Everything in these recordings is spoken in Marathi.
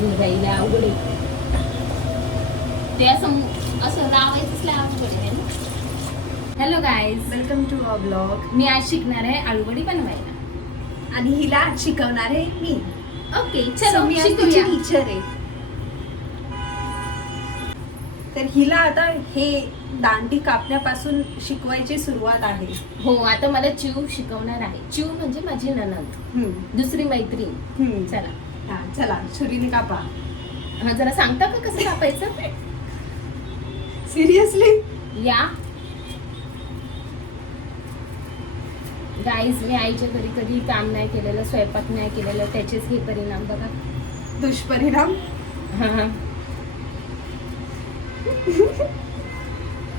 निघायला अवघड आहे. ते असं लावायचंच लय अवघड आहे ना. Hello guys, welcome to our blog. मी आज शिकणार आहे आळूवडी बनवायला. आणि हिला शिकवणार आहे मी. ओके, So, चलो मी आज तिची शिकूया. टीचर आहे. तर हिला आता हे दांडी कापण्यापासून शिकवायची सुरुवात आहे. हो, आता मला चिव शिकवणार आहे. चिव म्हणजे माझी ननंद, दुसरी मैत्रीण. चला. हा, चला छुरीने कापा. हा, जरा सांगता का कसं कापायचं? सिरियसली? या गाईज, मी आईच्या घरी कधी काम नाही केलेलं, स्वयंपाक नाही केलेलं, त्याचेच हे परिणाम बघा. दुष्परिणाम. हा.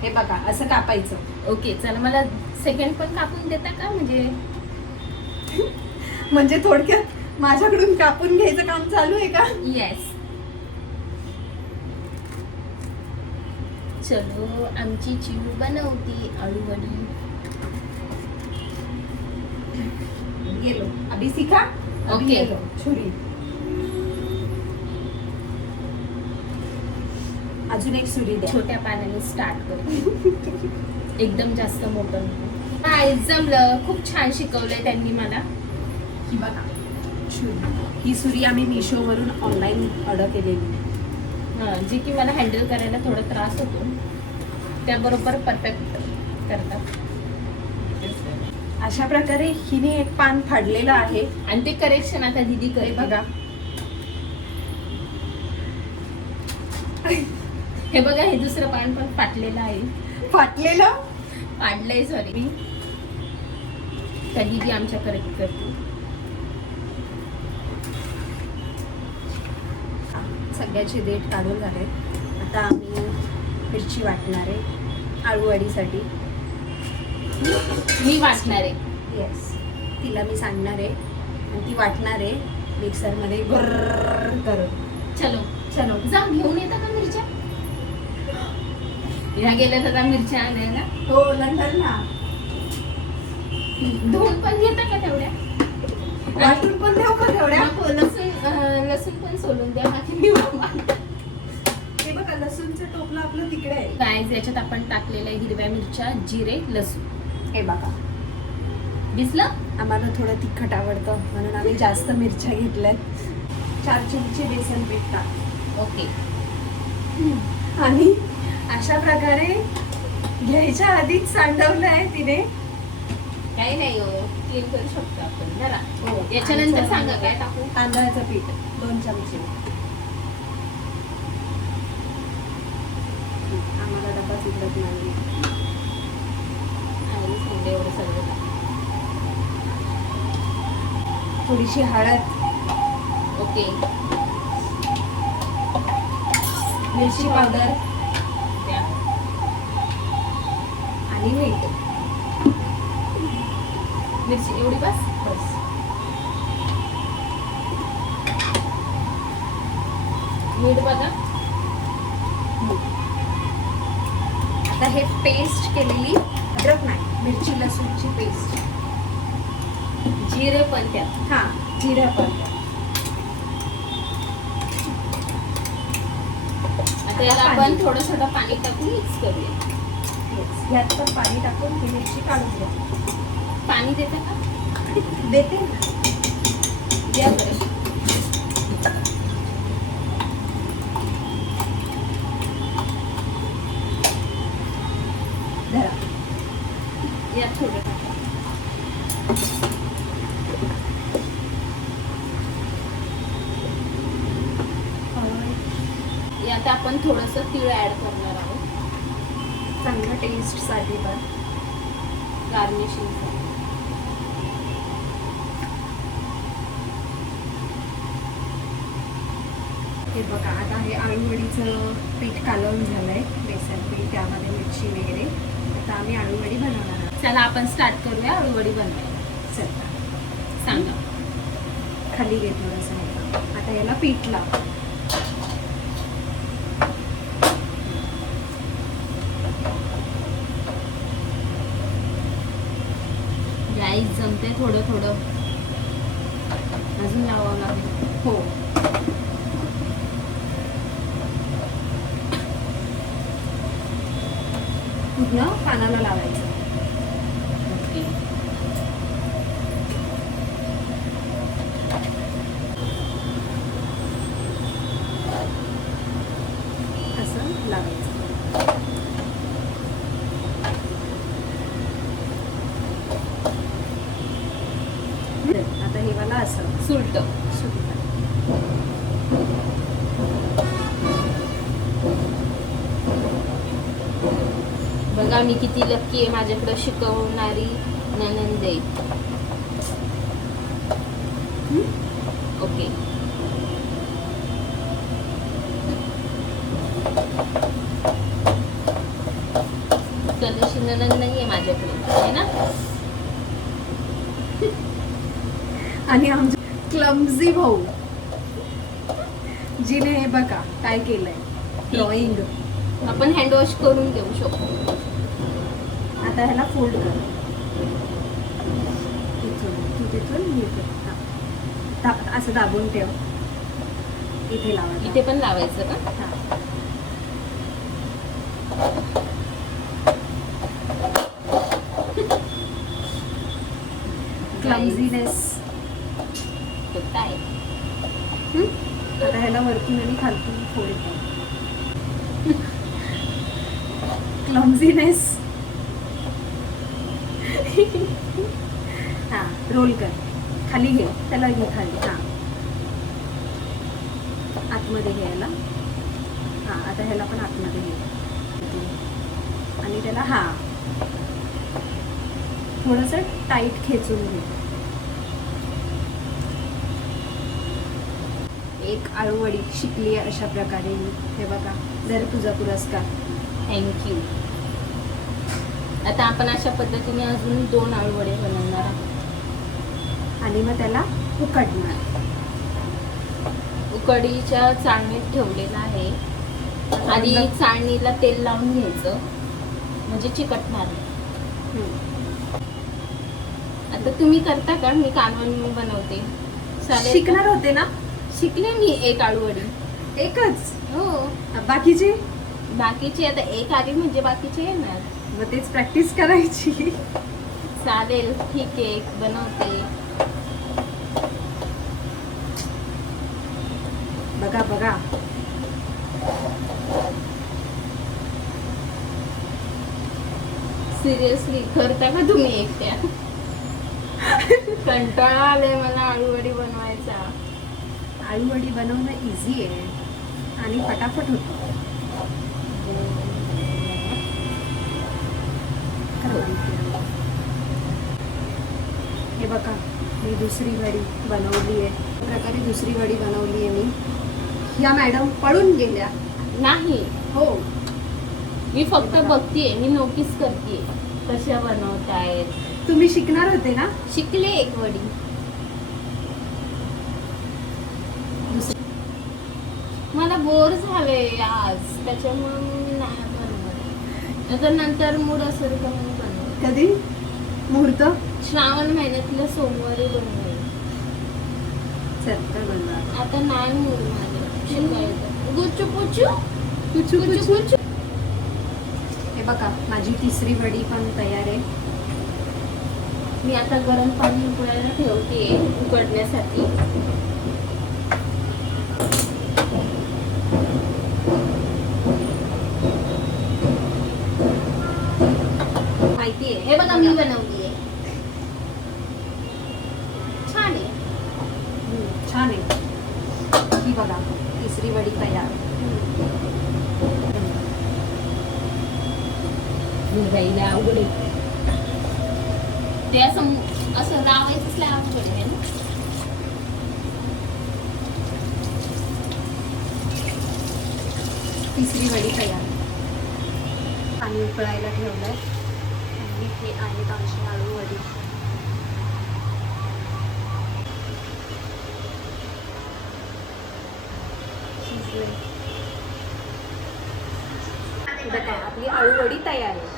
हे बघा, असं कापायचं. ओके, चला मला सेकंड पण कापून देता का? म्हणजे थोडक्यात माझ्याकडून कापून घ्यायचं काम चालू आहे का? येस. चलो, आमची चिव बनवती आळूवडी. गेलो अभी सीखा. अभी ओके. गेलो. छुरी. अजून एक सुरी द्या. छोट्या पाण्याने स्टार्ट करते. एकदम जास्त मोठं नको. काय जमलं, खूप छान शिकवलंय त्यांनी मला. ही बघा छुरी. ही सुरी आम्ही मिशोवरून ऑनलाईन ऑर्डर केलेली. हा, जी की मला हँडल करायला थोडा त्रास होतो, त्याबरोबर परफेक्ट करतात. अशा प्रकारे हिने एक पान फाडलेलं आहे. आणि ते करेक्शन आता दीदी हे करे बघा. हे बघा, हे दुसरं पान पण फाटलेलं आहे. फाटलेलं फाडलंय, सॉरी. त्या दीदी आमच्या करेक्ट करते. सगळ्याचे देठ काढून झाले. आता आम्ही मिरची वाटणार आहे आळूवडीसाठी. मी वाचणार आहे. येस, तिला मी सांगणार आहे आणि ती वाटणार आहे मिक्सरमध्ये गुर्र करून. चलो चलो, जा घेऊन येता का मिरच्या? ह्या गेल्या तर मिरच्या आणायला. हो, नंतर ना. धुवून पण घेता का तेवढ्या? वाटून पण देऊ का तेवढ्या? नको, लसूण पण सोलून द्या, बाकी मी वाटते. हे बघा, लसूणचं टोपलं आपलं तिकडे आहे. काय याच्यात आपण टाकलेल्या हिरव्या मिरच्या, जिरे, लसूण. हे बघा, दिसलं? आम्हाला थोडं तिखट आवडतं म्हणून आम्ही जास्त मिरच्या घेतल्यात. 4 चमचे बेसन पीठ टाक. ओके. आणि अशा प्रकारे घ्यायच्या आधीच सांडवलं आहे तिने. काही नाही हो, क्लीन करू शकतो आपण जरा. हो, याच्यानंतर आणि सांगा काय टाकू. तांदळाचं पीठ 2 चमचे. आम्हाला डबा चिकटत नाही. आणि समजा एवढं सगळं टाकू. थोडीशी हळद, ओके. मिरची पावडर द्या. आणि मीठ. मिरची एवढी बस. बस. मीठ बघा. आता हे पेस्ट केलेली अद्रक नाही, मिरची लसूणची पेस्ट. जिरे पण त्यात. हा, जिरं पण. आता याला आपण थोडं थोडं पाणी टाकून मिक्स करूया. येस, यात पण पाणी टाकून ही मिरची काढून घ्या. पाणी देते का? देते. द्या बरं. धरा. यात थोडं टाका. यात आपण थोडंसं तीळ ऍड करणार आहोत, चांगलं टेस्ट साठी पण. गार्निशिंग. हे बघा, आता हे आळूवडीचं पीठ कालवून झालंय, बेसन पीठ, त्यामध्ये मिरची वगैरे. आता आम्ही आळूवडी बनवणार आहोत. चला आपण स्टार्ट करूया आळूवडी बनवायला. चला, सांगा. खाली घे थोडंसं. आता याला पीठ लाव. गाईस जमते थोडं थोडं, अजून लावावं लागेल. हो, पूर्ण पानाला लावायचं. ओके. असं लावायचं. आता हे मला असं सुलट. सुटलं. बघा मी किती लकी आहे, माझ्याकडे शिकवणारी नणंद आहे. ओके. तशी नणंद नाहीये माझ्याकडे, आहे ना? आणि आमचे क्लमझी भाऊ जिने हे बघा काय केलंय, ड्रॉइंग. आपण हँड वॉश करून देऊ शकतो. आता ह्याला फोल्ड कर. इथून तू तिथून मी इथे. हा. असं दाबून ठेव. इथे लावा. इथे पण लावायचं का? हा. क्लमझीनेस. काय आता ह्याला वरतून आणि खालतून फोल्ड कर. क्लमझीनेस. हा रोल कर. खाली घे, त्याला घे खाली. हा आतमध्ये घ्यायला. हा आता ह्याला पण आतमध्ये घे आणि त्याला हा थोडंसं टाईट खेचून घे. एक आळूवडी शिकली अशा प्रकारे मी. हे बघा जर तुझा पुरस्कार. थँक्यू. आता आपण अशा पद्धतीने अजून 2 आळूवडे बनवणार आहोत. आणि मग त्याला उकडणार. उकडीच्या चाळणीत ठेवलेला आहे. आधी चाळणीला तेल लावून घ्यायचं, म्हणजे चिकटणार नाही. आता तुम्ही करता का? मी कालवण बनवते. चालेल? शिकणार होते ना? शिकले मी एक आळूवडी. एकच? हो. बाकीचे आता एक आली म्हणजे बाकीचे येणार. मग तेच प्रॅक्टिस करायची. चालेल, ठीक आहे, बनवते. बघा बघा. सिरियसली करता का तुम्ही एकट्या? कंटाळा आलाय मला आळूवडी बनवायचा. आळूवडी बनवणं इझी आहे आणि फटाफट होतं. हे बघा मी दुसरी वडी बनवली आहे. प्रकारे दुसरी वडी बनवली आहे मी. या मॅडम पळून गेल्या. नाही, हो मी फक्त बघतीये, मी नोटीस करतेय कशा बनवतायत. तुम्ही शिकणार होते ना? शिकले एक वडी. मला बोर झाले आज, त्याच्यामुळे मी नाही बनवत. आता नंतर मूड असेल तर मी बनवेन. कधी मुहूर्त? श्रावण महिन्यातल्या सोमवारी बनवेन. चल तर बनवा. आता नाही मूड माझं शिकायचं. गुच्चू पुचू कुचू कुचू कुचू. हे बघा माझी तिसरी वडी पण तयार आहे. मी आता गरम पाणी उकळायला ठेवते उकडण्यासाठी. माहितीये, हे बघा मी बनवलीये. छान आहे. छान आहे. ही बघा तिसरी वडी तयार. अवघड ते असं लावायचंच लय अवघड आहे ना. तिसरी वडी तयार. पाणी उकळायला ठेवलंय आणि हे आहेत आमची आळू वडी. बघा आपली आळू वडी तयार आहे.